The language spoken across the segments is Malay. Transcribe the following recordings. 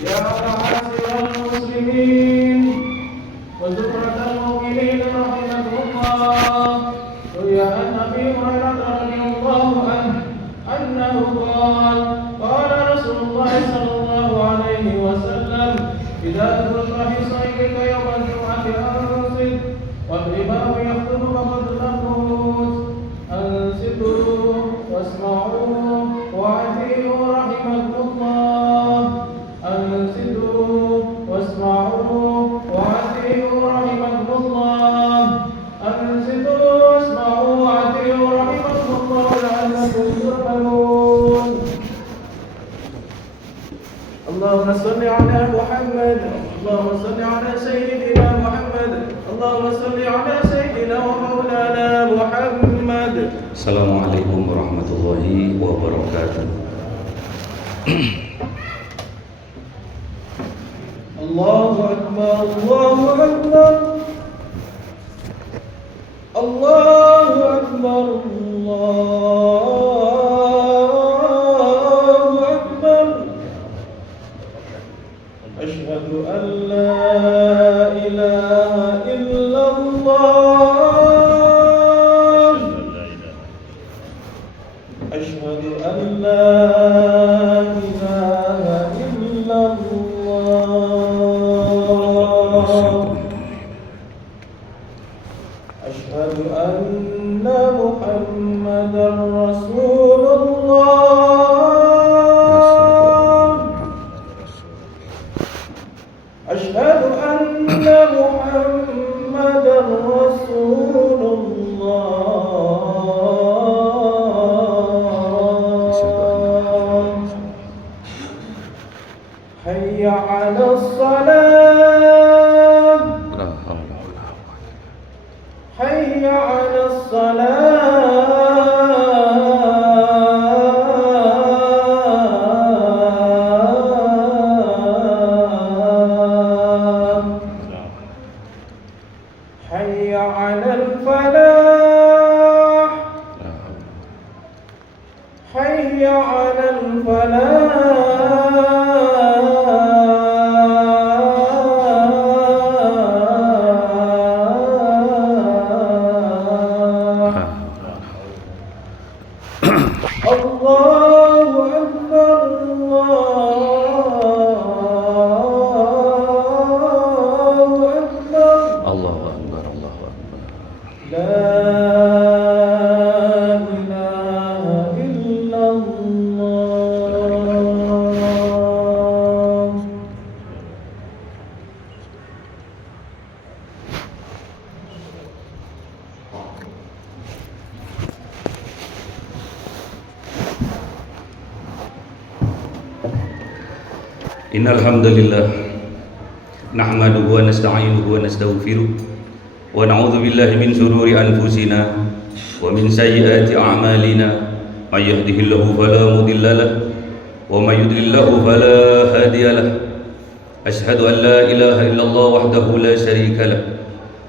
يا معاشر المسلمين وزمرة المؤمنين رحمكم الله. روي عن أبي هريرة رضي الله عنه أنه قال قال رسول الله صلى الله عليه وسلم إذا أدرك حصيك يوم الجمعة أنصت والإمام يخطب فقد تموت أنصتوا واسمعوا وأطيعوا رحمكم الله. أنصتوا واسمعوا وأطيعوا رحمكم الله. أنصتوا واسمعوا وأطيعوا رحمكم الله لعلكم ترحمون. اللهم صل على محمد. اللهم صل على سيدنا محمد. اللهم صل على سيدنا ومولانا محمد. Assalamualaikum warahmatullahi wabarakatuh. Allahu Akbar, Allahu Akbar, Allahu Akbar, Allahu Akbar. Asyhadu an la ilaha illallah. Asyhadu an la ilaha illallah. Asyhadu anna Muhammadar Rasulullah. Asyhadu anna Muhammadar Rasulullah. Hayya 'alas salat. Hayya 'alas salat. Hayya 'alal falah. Hayya 'alal falah. Allahu Akbar, Allahu Akbar. Allahu Akbar, Allahu Akbar. La ilaha illallah. Innal hamdalillah nahmaduhu wa nasta'inuhu wa nastaghfiruh wa na'udzu billahi min shururi anfusina wa min sayyiati a'malina may yahdihillahu fala mudilla lahu wa may yudlil lahu fala hadiya lahu. Ashhadu an la ilaha illallah wahdahu la syarika lahu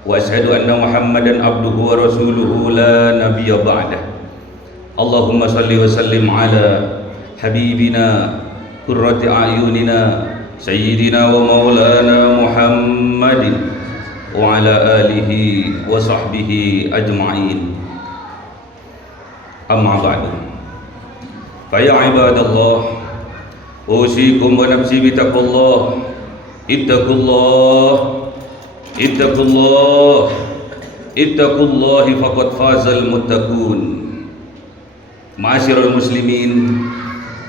wa ashhadu anna Muhammadan abduhu wa rasuluhu la nabiyya ba'dah. Allahumma salli wa sallim ala habibina qurrati a'yunina sayyidina wa maulana Muhammadin wa ala alihi wa sahbihi ajma'in. Amma ba'du. Fa ya ibadallah, usikum wa nafsi bi taqwallah. Ittaqullah, ittaqullah, ittaqullah faqad fazal muttaqun. Ma'asyiral muslimin,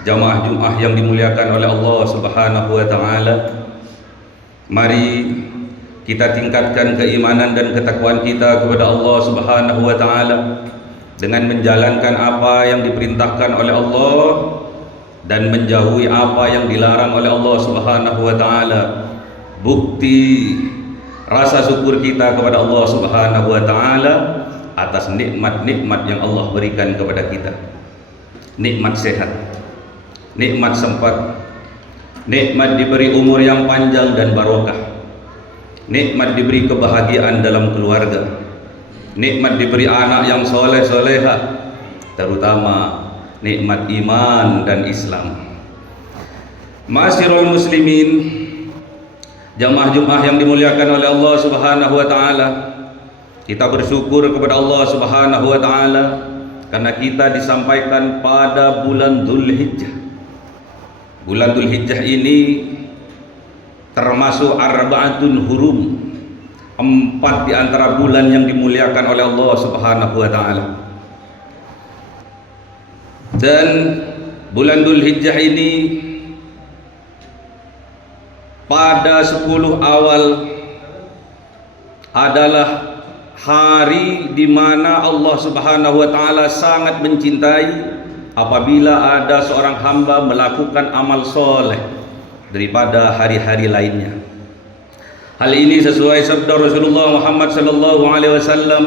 jamaah Jumat yang dimuliakan oleh Allah Subhanahu wa taala. Mari kita tingkatkan keimanan dan ketakwaan kita kepada Allah Subhanahu wa taala dengan menjalankan apa yang diperintahkan oleh Allah dan menjauhi apa yang dilarang oleh Allah Subhanahu wa taala. Bukti rasa syukur kita kepada Allah Subhanahu wa taala atas nikmat-nikmat yang Allah berikan kepada kita. Nikmat sehat, nikmat sempat, nikmat diberi umur yang panjang dan barokah, nikmat diberi kebahagiaan dalam keluarga, nikmat diberi anak yang soleh-soleha, terutama nikmat iman dan Islam. Ma'asyiral muslimin, jamaah Jumat yang dimuliakan oleh Allah Subhanahu wa taala. Kita bersyukur kepada Allah Subhanahu wa taala karena kita disampaikan pada bulan Dzulhijjah. Bulan Dzulhijjah ini termasuk arba'atun hurum, 4 di antara bulan yang dimuliakan oleh Allah Subhanahu wa taala. Dan bulan Dzulhijjah ini pada 10 awal adalah hari di mana Allah Subhanahu wa taala sangat mencintai apabila ada seorang hamba melakukan amal soleh daripada hari-hari lainnya. Hal ini sesuai sabda Rasulullah Muhammad sallallahu alaihi wasallam,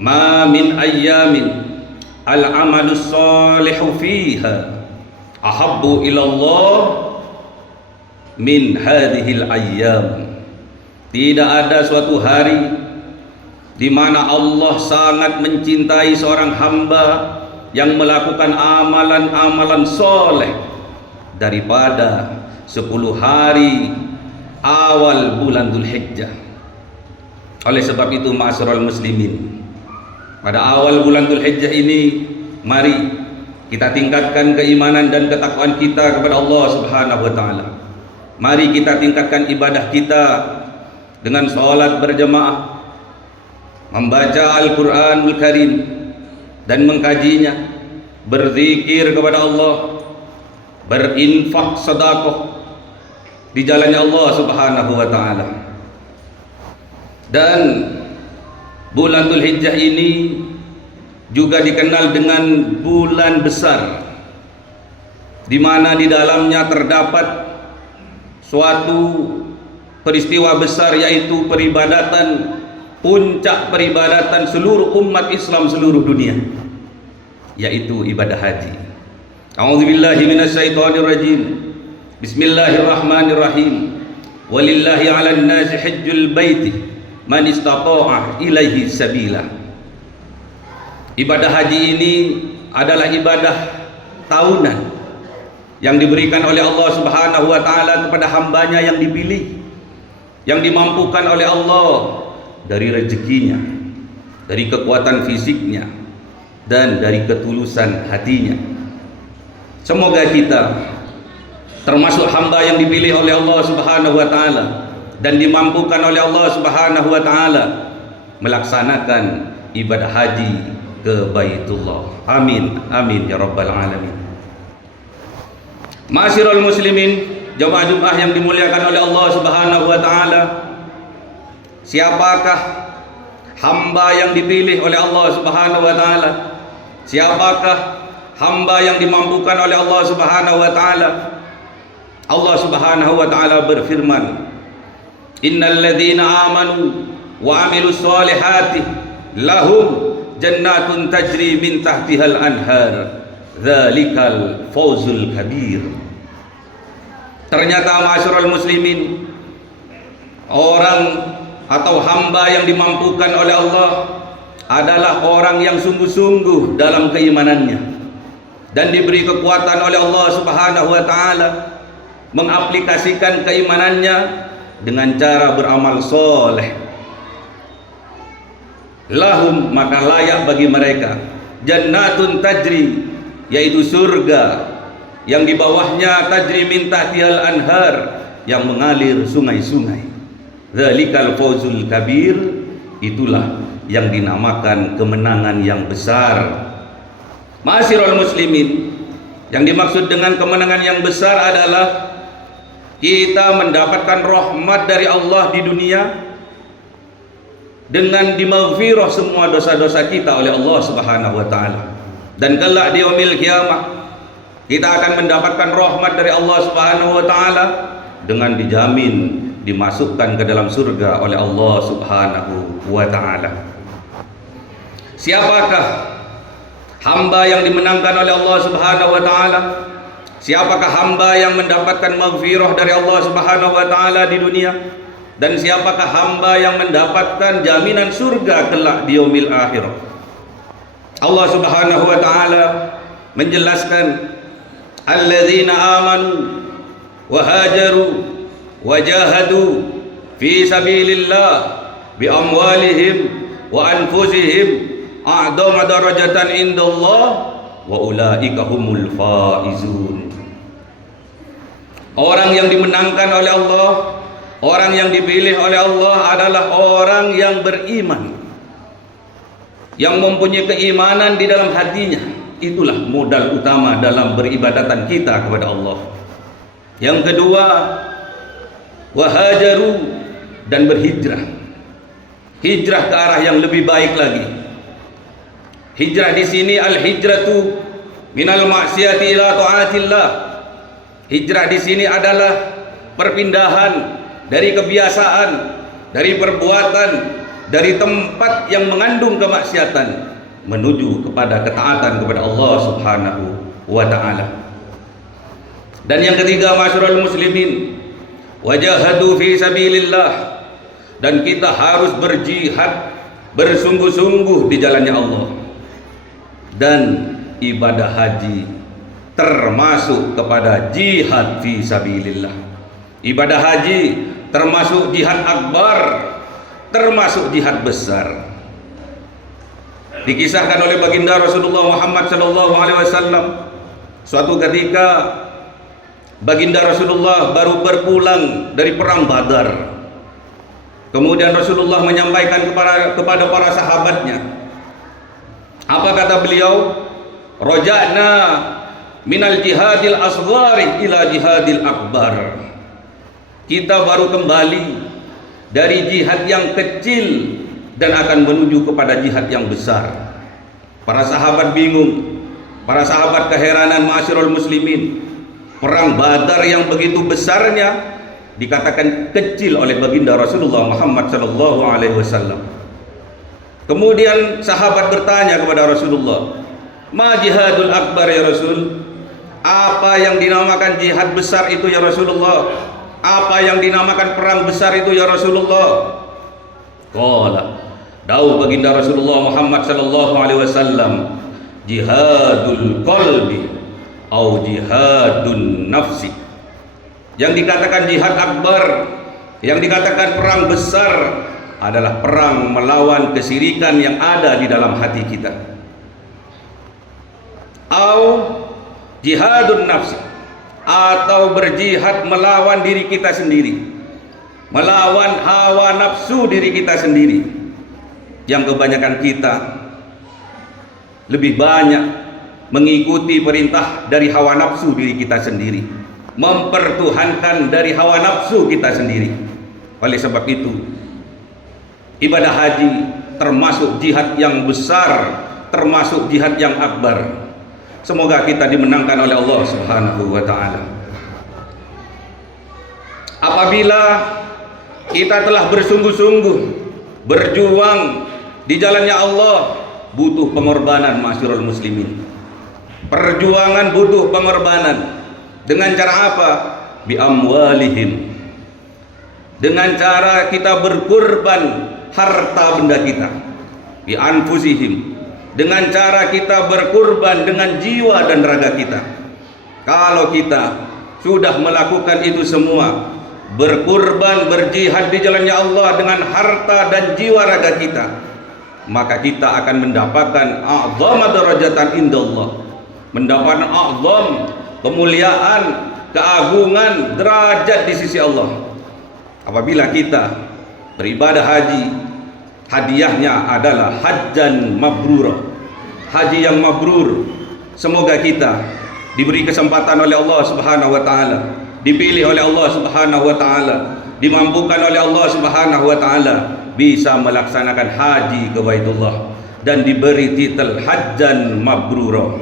"Ma min ayyamin al-amalus salihu fiha ahabbu ila Allah min hadhil ayyam." Tidak ada suatu hari di mana Allah sangat mencintai seorang hamba yang melakukan amalan-amalan soleh daripada 10 hari awal bulan Dzulhijjah. Oleh sebab itu, ma'asyiral muslimin, pada awal bulan Dzulhijjah ini mari kita tingkatkan keimanan dan ketakwaan kita kepada Allah Subhanahu wa taala. Mari kita tingkatkan ibadah kita dengan salat berjamaah, membaca Al-Qur'anul Karim dan mengkajinya, berzikir kepada Allah, berinfak sedekah di jalannya Allah Subhanahu wa taala. Dan bulan Dzulhijjah ini juga dikenal dengan bulan besar, di mana di dalamnya terdapat suatu peristiwa besar, yaitu peribadatan, puncak peribadatan seluruh umat Islam seluruh dunia, yaitu ibadah haji. A'udzubillahi minasyaitonir rajim. Bismillahirrahmanirrahim. Walillahi 'alan nasi hajjul baiti man istata'a ilaihi sabila. Ibadah haji ini adalah ibadah tahunan yang diberikan oleh Allah Subhanahu wa taala kepada hambanya yang dipilih, yang dimampukan oleh Allah dari rezekinya, dari kekuatan fisiknya, dan dari ketulusan hatinya. Semoga kita termasuk hamba yang dipilih oleh Allah Subhanahu wa taala dan dimampukan oleh Allah Subhanahu wa taala melaksanakan ibadah haji ke Baitullah. Amin amin ya rabbal alamin. Ma'asyiral muslimin, jamaah Jumat yang dimuliakan oleh Allah Subhanahu wa taala, siapakah hamba yang dipilih oleh Allah Subhanahu wa taala? Siapakah hamba yang dimampukan oleh Allah Subhanahu wa taala? Allah Subhanahu wa taala berfirman, "Innal ladzina amanu wa 'amilus solihati lahum jannatun tajri min tahtihal anhar. Dzalikal fawzul kabir." Ternyata ma'asyiral muslimin, orang atau hamba yang dimampukan oleh Allah adalah orang yang sungguh-sungguh dalam keimanannya dan diberi kekuatan oleh Allah Subhanahu wa taala mengaplikasikan keimanannya dengan cara beramal soleh. Lahum, maka layak bagi mereka, jannatun tajri, yaitu surga yang di bawahnya tajri min tahtihal anhar, yang mengalir sungai-sungai. Dzalikal fawzul kabir, itulah yang dinamakan kemenangan yang besar. Ma'asyiral muslimin, yang dimaksud dengan kemenangan yang besar adalah kita mendapatkan rahmat dari Allah di dunia dengan dimaghfirah semua dosa-dosa kita oleh Allah Subhanahu wa taala. Dan kelak di yaumil qiyamah kita akan mendapatkan rahmat dari Allah Subhanahu wa taala dengan dijamin dimasukkan ke dalam surga oleh Allah Subhanahu wa taala. Siapakah hamba yang dimenangkan oleh Allah Subhanahu wa taala? Siapakah hamba yang mendapatkan maghfirah dari Allah Subhanahu wa taala di dunia? Dan siapakah hamba yang mendapatkan jaminan surga kelak di yaumil akhir? Allah Subhanahu wa taala menjelaskan alladzina amanu wa hajaru wa jahadu fi sabilillah bi amwalihim wa anfusihim a'dama darajatan indallah wa ulaika humul faizun. Orang yang dimenangkan oleh Allah, orang yang dipilih oleh Allah adalah orang yang beriman, yang mempunyai keimanan di dalam hatinya. Itulah modal utama dalam beribadatan kita kepada Allah. Yang kedua, wahajaru, dan berhijrah. Hijrah ke arah yang lebih baik lagi. Hijrah di sini al-hijratu minal maksiati ila taatillah. Hijrah di sini adalah perpindahan dari kebiasaan, dari perbuatan, dari tempat yang mengandung kemaksiatan menuju kepada ketaatan kepada Allah Subhanahu wa taala. Dan yang ketiga, masyarul muslimin, wajahadu fi sabilillah, dan kita harus berjihad, bersungguh-sungguh di jalannya Allah. Dan ibadah haji termasuk kepada jihad fi sabilillah. Ibadah haji termasuk jihad akbar, termasuk jihad besar. Dikisahkan oleh baginda Rasulullah Muhammad SAW, suatu ketika baginda Rasulullah baru berpulang dari perang Badar. Kemudian Rasulullah menyampaikan kepada para sahabatnya. Apa kata beliau? Roja'na minal jihadil asghari ila jihadil akbar. Kita baru kembali dari jihad yang kecil dan akan menuju kepada jihad yang besar. Para sahabat bingung, para sahabat keheranan, ma'asyiral muslimin. Perang Badar yang begitu besarnya dikatakan kecil oleh baginda Rasulullah Muhammad SAW. Kemudian sahabat bertanya kepada Rasulullah, "Ma jihadul akbar ya Rasul?" Apa yang dinamakan jihad besar itu ya Rasulullah? Apa yang dinamakan perang besar itu ya Rasulullah? Qala, dawuh baginda Rasulullah Muhammad SAW, jihadul qalbi au jihadun nafsi. Yang dikatakan jihad akbar, yang dikatakan perang besar adalah perang melawan kesyirikan yang ada di dalam hati kita. Au jihadun nafsi, atau berjihad melawan diri kita sendiri, melawan hawa nafsu diri kita sendiri, yang kebanyakan kita lebih banyak mengikuti perintah dari hawa nafsu diri kita sendiri, mempertuhankan dari hawa nafsu kita sendiri. Oleh sebab itu, ibadah haji termasuk jihad yang besar, termasuk jihad yang akbar. Semoga kita dimenangkan oleh Allah Subhanahu wa taala. Apabila kita telah bersungguh-sungguh berjuang di jalannya Allah, butuh pengorbanan, ma'asyiral muslimin. Perjuangan butuh pengorbanan. Dengan cara apa? Bi amwalihim. Dengan cara kita berkurban harta benda kita. Bi anfusihim. Dengan cara kita berkurban dengan jiwa dan raga kita. Kalau kita sudah melakukan itu semua, berkurban, berjihad di jalannya Allah dengan harta dan jiwa raga kita, maka kita akan mendapatkan a'zama darajatan indallah, mendapatkan a'zam, kemuliaan, keagungan, derajat di sisi Allah. Apabila kita beribadah haji, hadiahnya adalah hajjan mabrura, haji yang mabrur. Semoga kita diberi kesempatan oleh Allah Subhanahu wa taala, dipilih oleh Allah Subhanahu wa taala, dimampukan oleh Allah Subhanahu wa taala bisa melaksanakan haji ke Baitullah dan diberi titel hajjan mabrura.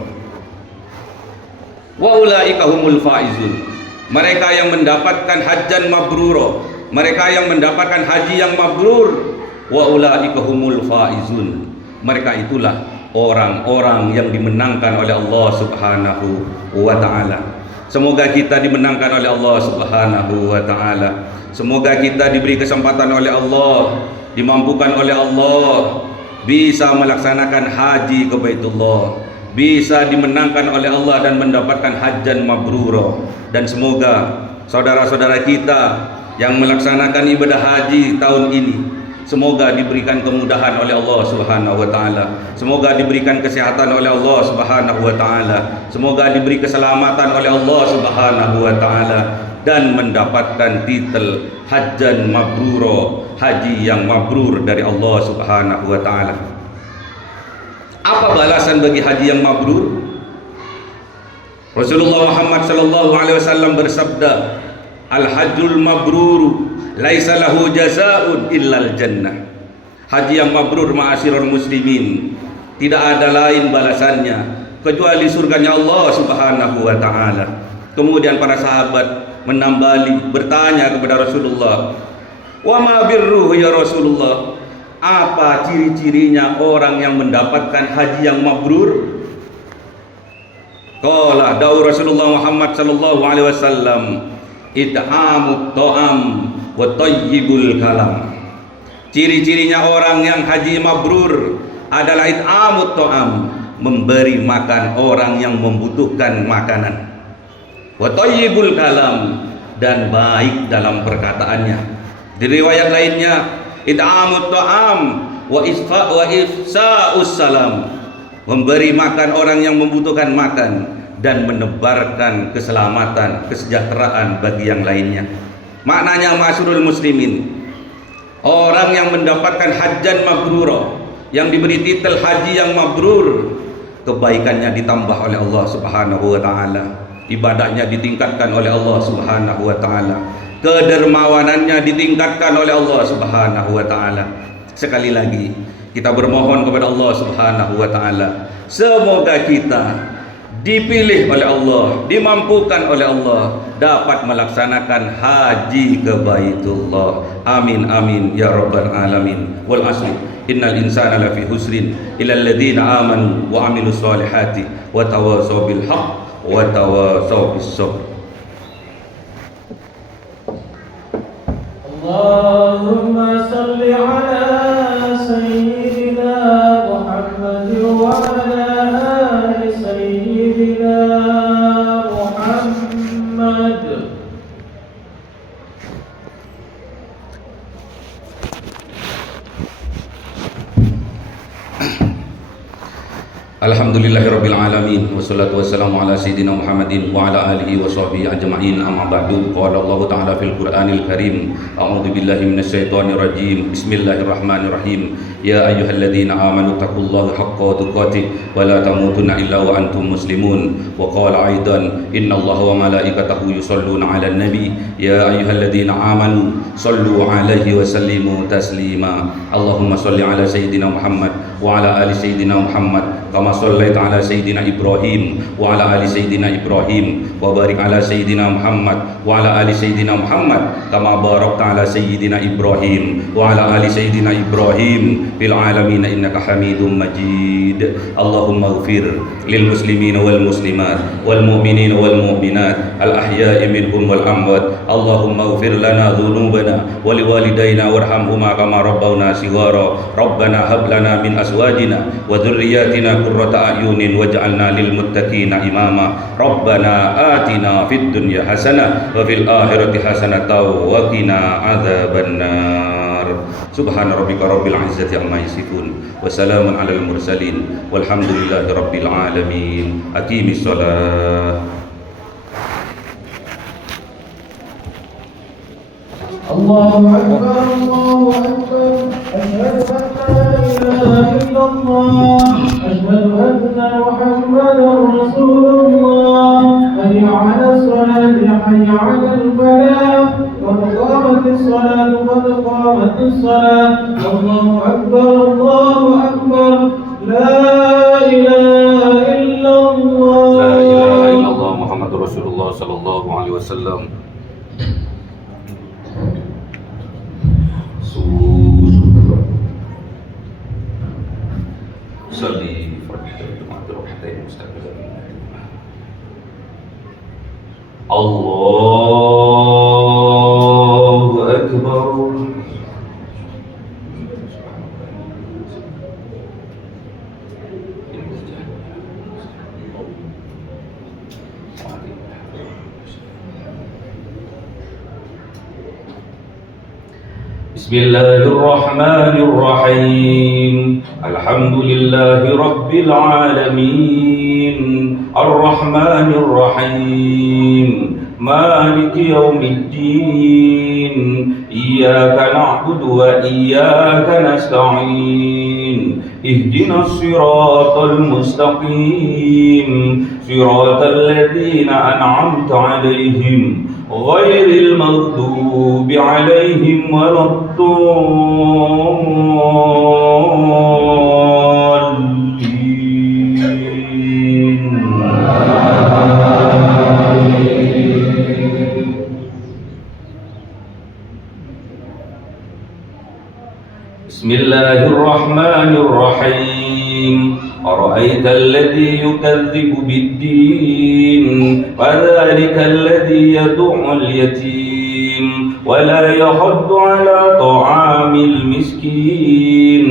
Wa ulaika humul faizun. Mereka yang mendapatkan hajjan mabrura, mereka yang mendapatkan haji yang mabrur, wa ulaika humul faizun. Mereka itulah orang-orang yang dimenangkan oleh Allah Subhanahu wa taala. Semoga kita dimenangkan oleh Allah Subhanahu wa taala. Semoga kita diberi kesempatan oleh Allah, dimampukan oleh Allah bisa melaksanakan haji ke Baitullah bisa dimenangkan oleh Allah dan mendapatkan hajjan mabrura. Dan semoga saudara-saudara kita yang melaksanakan ibadah haji tahun ini, semoga diberikan kemudahan oleh Allah Subhanahu wa taala. Semoga diberikan kesehatan oleh Allah Subhanahu wa taala. Semoga diberi keselamatan oleh Allah Subhanahu wa taala dan mendapatkan titel hajjan mabrura, haji yang mabrur dari Allah Subhanahu wa taala. Apa balasan bagi haji yang mabrur? Rasulullah Muhammad sallallahu alaihi wasallam bersabda, "Al-hajjul mabrur laisa lahu jazaa'un illal jannah." Haji yang mabrur ma'asyiral muslimin, tidak ada lain balasannya kecuali surganya Allah Subhanahu wa taala. Kemudian para sahabat menambali bertanya kepada Rasulullah, "Wa ma birruhu ya Rasulullah?" Apa ciri-cirinya orang yang mendapatkan haji yang mabrur? Qala dawu Rasulullah Muhammad sallallahu alaihi wasallam, it'amut ta'am wa tayyibul kalam. Ciri-cirinya orang yang haji mabrur adalah it'amut ta'am, memberi makan orang yang membutuhkan makanan, wa tayyibul kalam, dan baik dalam perkataannya. Di riwayat lainnya, it'amut ta'am wa ifsa'us salam, memberi makan orang yang membutuhkan makan dan menebarkan keselamatan, kesejahteraan bagi yang lainnya. Maknanya ma'asyiral muslimin, orang yang mendapatkan hajjan mabrura, yang diberi titel haji yang mabrur, kebaikannya ditambah oleh Allah Subhanahu wa taala, ibadahnya ditingkatkan oleh Allah Subhanahu wa taala, kedermawanannya ditingkatkan oleh Allah Subhanahu wa taala. Sekali lagi kita bermohon kepada Allah Subhanahu wa taala, semoga kita dipilih oleh Allah, dimampukan oleh Allah dapat melaksanakan haji ke Baitullah. Amin amin ya rabbal alamin. Wal asri innal insana lafi husrin illal ladzina amanu wa amilus solihati wa tawasaw bil haqq wa tawasaw bis sabr. Allahumma salli ala sayyidina Muhammad wa ala ali sayyidina Muhammad. Alhamdulillahirabbil alamin wassalatu wassalamu ala sayyidina Muhammadin wa ala alihi wa sahbihi ajma'in. Amma ba'du. Qala Allah Ta'ala fil Qur'anil Karim, a'udzu billahi minasyaitonir rajim. Bismillahirrahmanirrahim. Ya ayyuhalladzina amanu taqullaha haqqa tuqatih wa la tamutunna illa wa antum muslimun. Wa qala aidan innallaha wa malaikatahu yusholluna 'alan nabi ya ayyuhalladzina amanu shallu 'alaihi wa sallimu taslima. Allahumma shalli 'ala sayyidina Muhammad wa 'ala ali sayyidina Muhammad kama shallaita 'ala sayyidina Ibrahim wa 'ala ali sayyidina Ibrahim wa barik 'ala sayyidina Muhammad wa 'ala ali sayyidina Muhammad kama barakta 'ala sayyidina Ibrahim wa 'ala ali sayyidina Ibrahim fil 'alamin innaka Hamidum Majid. Allahumma ighfir lil muslimina wal muslimat wal mu'minina wal mu'minat al ahya'i minhum wal amwat. Allahumma ighfir lana dhunubana wa liwalidayna warhamhuma kama rabbawna shighara. Rabbana hab lana min azwajina wa dhurriyyatina qurrata a'yunin waj'alna lil muttaqina imama. Rabbana atina fid dunya hasanah wa fil akhirati hasanah wa qina adzabannar. Subhana rabbika rabbil izzati amma yasifun wa salamun alal mursalin walhamdulillahi rabbil alamin. Aqimis shalah. Allahu akbar, Allahu akbar. Asyhadu an la ilaha illallah, asyhadu anna Muhammadar Rasulullah. Hayya 'alas salati, hayya 'alal falah. Qad qamatis salatu, qad qamatis salat. Allahu akbar, Allahu akbar. La ilaha illallah. La ilaha illallah Muhammadur Rasulullah sallallahu alaihi wasallam. Salli Allahu Akbar. بسم الله الرحمن الرحيم الحمد لله رب العالمين الرحمن الرحيم مالك يوم الدين إياك نعبد وإياك نستعين اهدنا الصراط المستقيم صراط الذين أنعمت عليهم غير المغضوب عليهم ولا الضالين. بسم الله الرحمن الرحيم أرأيت الذي يكذب بالدين فذلك الذي يدع اليتيم ولا يحض على طعام المسكين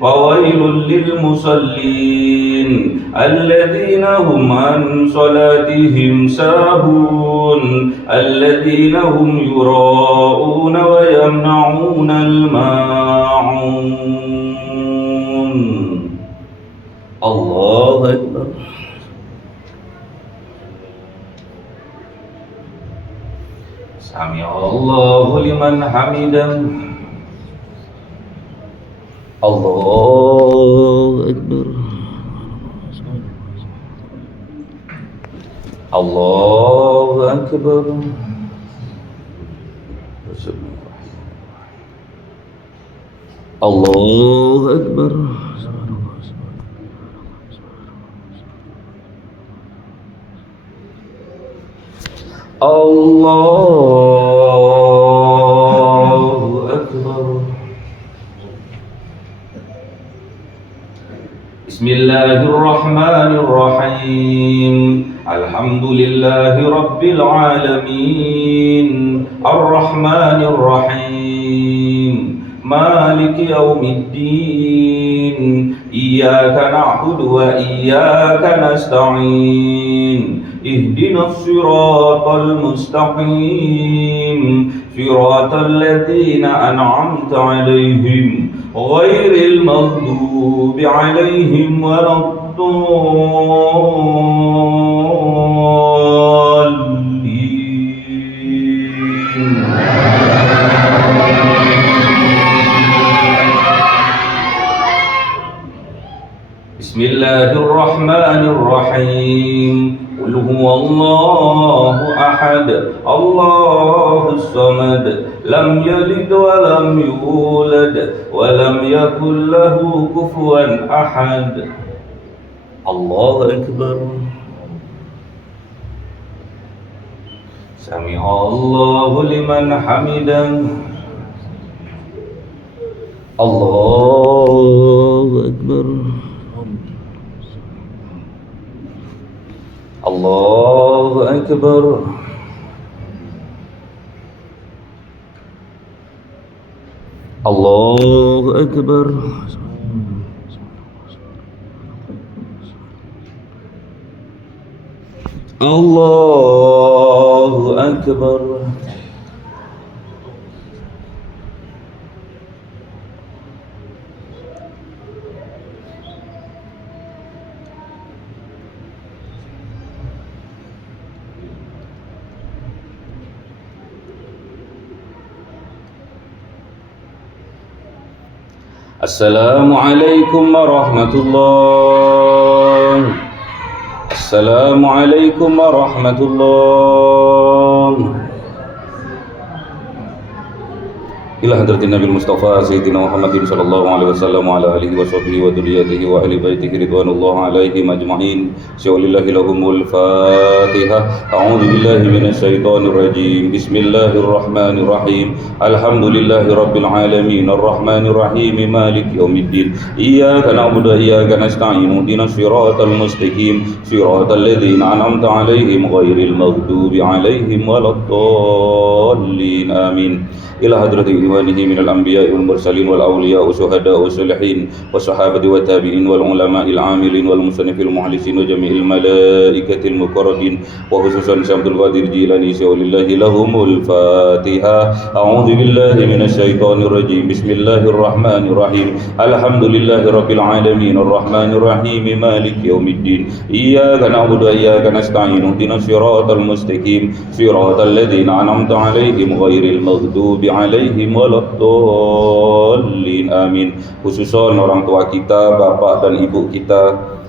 فويل للمصلين الذين هم عن صلاتهم ساهون الذين هم يراءون ويمنعون الماعون. الله أكبر. سمع الله لمن حمده. الله أكبر. الله أكبر. الله أكبر. الله أكبر. بسم الله الرحمن الرحيم الحمد لله رب العالمين الرحمن الرحيم مالك يوم الدين إياك نعبد وإياك نستعين اهدنا الصراط المستقيم صراط الذين أنعمت عليهم غير المغضوب عليهم ولا الضالين. بسم الله الرحمن الرحيم قل هو الله أحد الله الصمد لم يلد ولم يولد ولم يكن له كفوا أحد. الله أكبر. سمع الله لمن حمده. الله أكبر. الله أكبر. الله أكبر. الله أكبر. السلام عليكم ورحمة الله. السلام عليكم ورحمة الله. إلى حضرة النبي المصطفى سيدنا محمد صلى الله عليه وسلم وعلى آله وصحبه وذريته وأهل بيته رضوان الله عليهم أجمعين. ولله لهم الفاتحة. أعوذ بالله من الشيطان الرجيم. بسم الله الرحمن الرحيم الحمد لله رب العالمين الرحمن الرحيم مالك يوم الدين إياك نعبد وإياك نستعين اهدنا الصراط المستقيم صراط الذين أنعمت عليهم غير المغضوب عليهم ولا الضالين آمين. إلى حضرة وإخوانه من الأنبياء والمرسلين والأولياء والشهداء والصالحين والصحابة والتابعين والعلماء العاملين والمصنفين المخلصين وجميع الملائكة المقربين وخصوصا عبد القادر الجيلاني ولله لهم الفاتحة. أعوذ بالله من الشيطان الرجيم. بسم الله الرحمن الرحيم. الحمد لله رب العالمين الرحمن الرحيم مالك يوم الدين. إياك نعبد وإياك نستعين. اهدنا الصراط المستقيم صراط الذين أنعمت عليهم غير المغضوب عليهم ولا الضالين. Amin. Khususon orang tua kita, bapak dan ibu kita,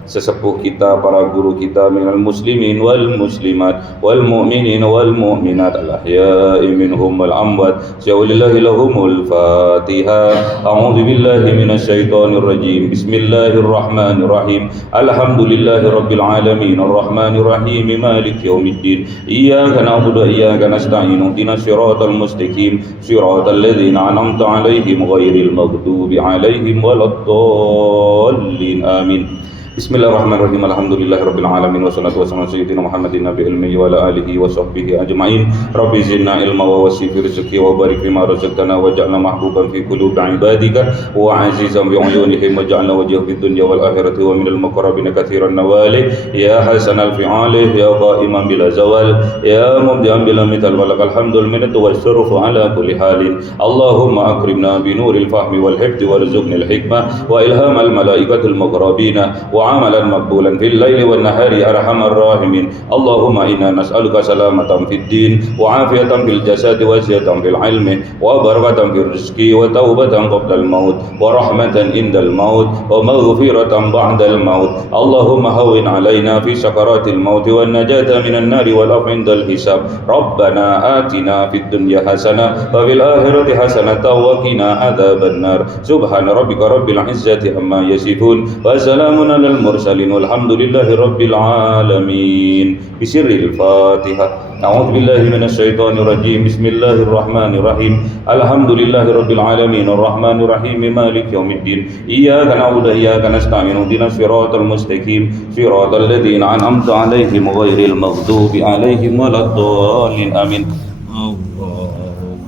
sesepuh kita, para guru kita, minal muslimin wal muslimat wal mu'minin wal mu'minat al ahya'i minhum wal amwat. Syaulillahi lahumul fatihah. A'udzu billahi minasy syaithanir rajim. Bismillahirrahmanirrahim. Alhamdulillahi rabbil alamin arrahmanir rahim maliki yaumiddin. Iyyaka na'budu wa iyyaka nasta'in. Ihdinas siratal mustaqim siratal ladzina an'amta 'alaihim ghairil maghdubi 'alaihim waladdallin. Amin. Bismillahirrahmanirrahim. Alhamdulillahirabbil alamin wassalatu wassalamu ala sayyidina Muhammadin nabiyil ummi wa ala alihi wa sahbihi ajma'in. Rabbi zidna ilma wa wasi' fi rizqi wa barik fima razaqtana waj'alna mahbuban fi qulubi ibadika wa 'azizan bi 'uyunihim waj'alna wajhahu fid dunya wal akhirati wa minal muqarrabin katsiran nawali ya hasanal fi'ali ya qa'iman bila zawal ya mubdi'an bila mithal walakal hamdul minnatu wasyurufu ala kulli halin. Allahumma akrimna bi nuril fahmi wal hifdzi warzuqnil hikmah wa ilhamal malaikatil muqarrabina وعملا مقبولا في الليل والنهار يا أرحم الراحمين. اللهم إنا نسألك سلامة في الدين وعافية في الجسد وزيادة في العلم وبركة في الرزق وتوبة قبل الموت ورحمة عند الموت ومغفرة بعد الموت. اللهم هون علينا في سكرات الموت والنجاة من النار والعفو عند الحساب. ربنا آتنا في الدنيا حسنة وفي الآخرة حسنة وقنا عذاب النار. سبحان ربك رب العزة عما يصفون وسلام على المرسلين والحمد لله رب العالمين. بسر الفاتحة. أعوذ بالله من الشيطان الرجيم. بسم الله الرحمن الرحيم. الحمد لله رب العالمين الرحمن الرحيم مالك يوم الدين. إياك نعبد وإياك نستعين. اهدنا الصراط المستقيم صراط الذين أنعمت عليهم غير المغضوب عليهم ولا الضالين. آمين.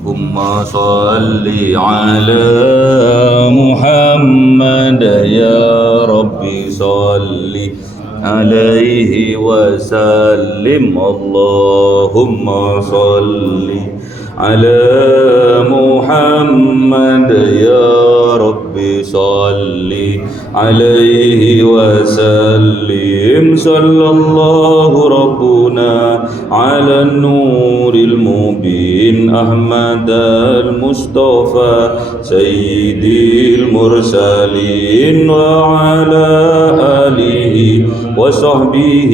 اللهم صل على محمد يا ربي صل عليه وسلم. اللهم صل على محمد يا ربي صل عليه وسلم. صلى الله ربنا على النور المبين أحمد المصطفى سيد المرسلين وعلى آله وصحبه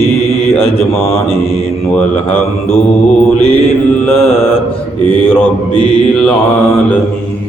أجمعين والحمد لله رب العالمين.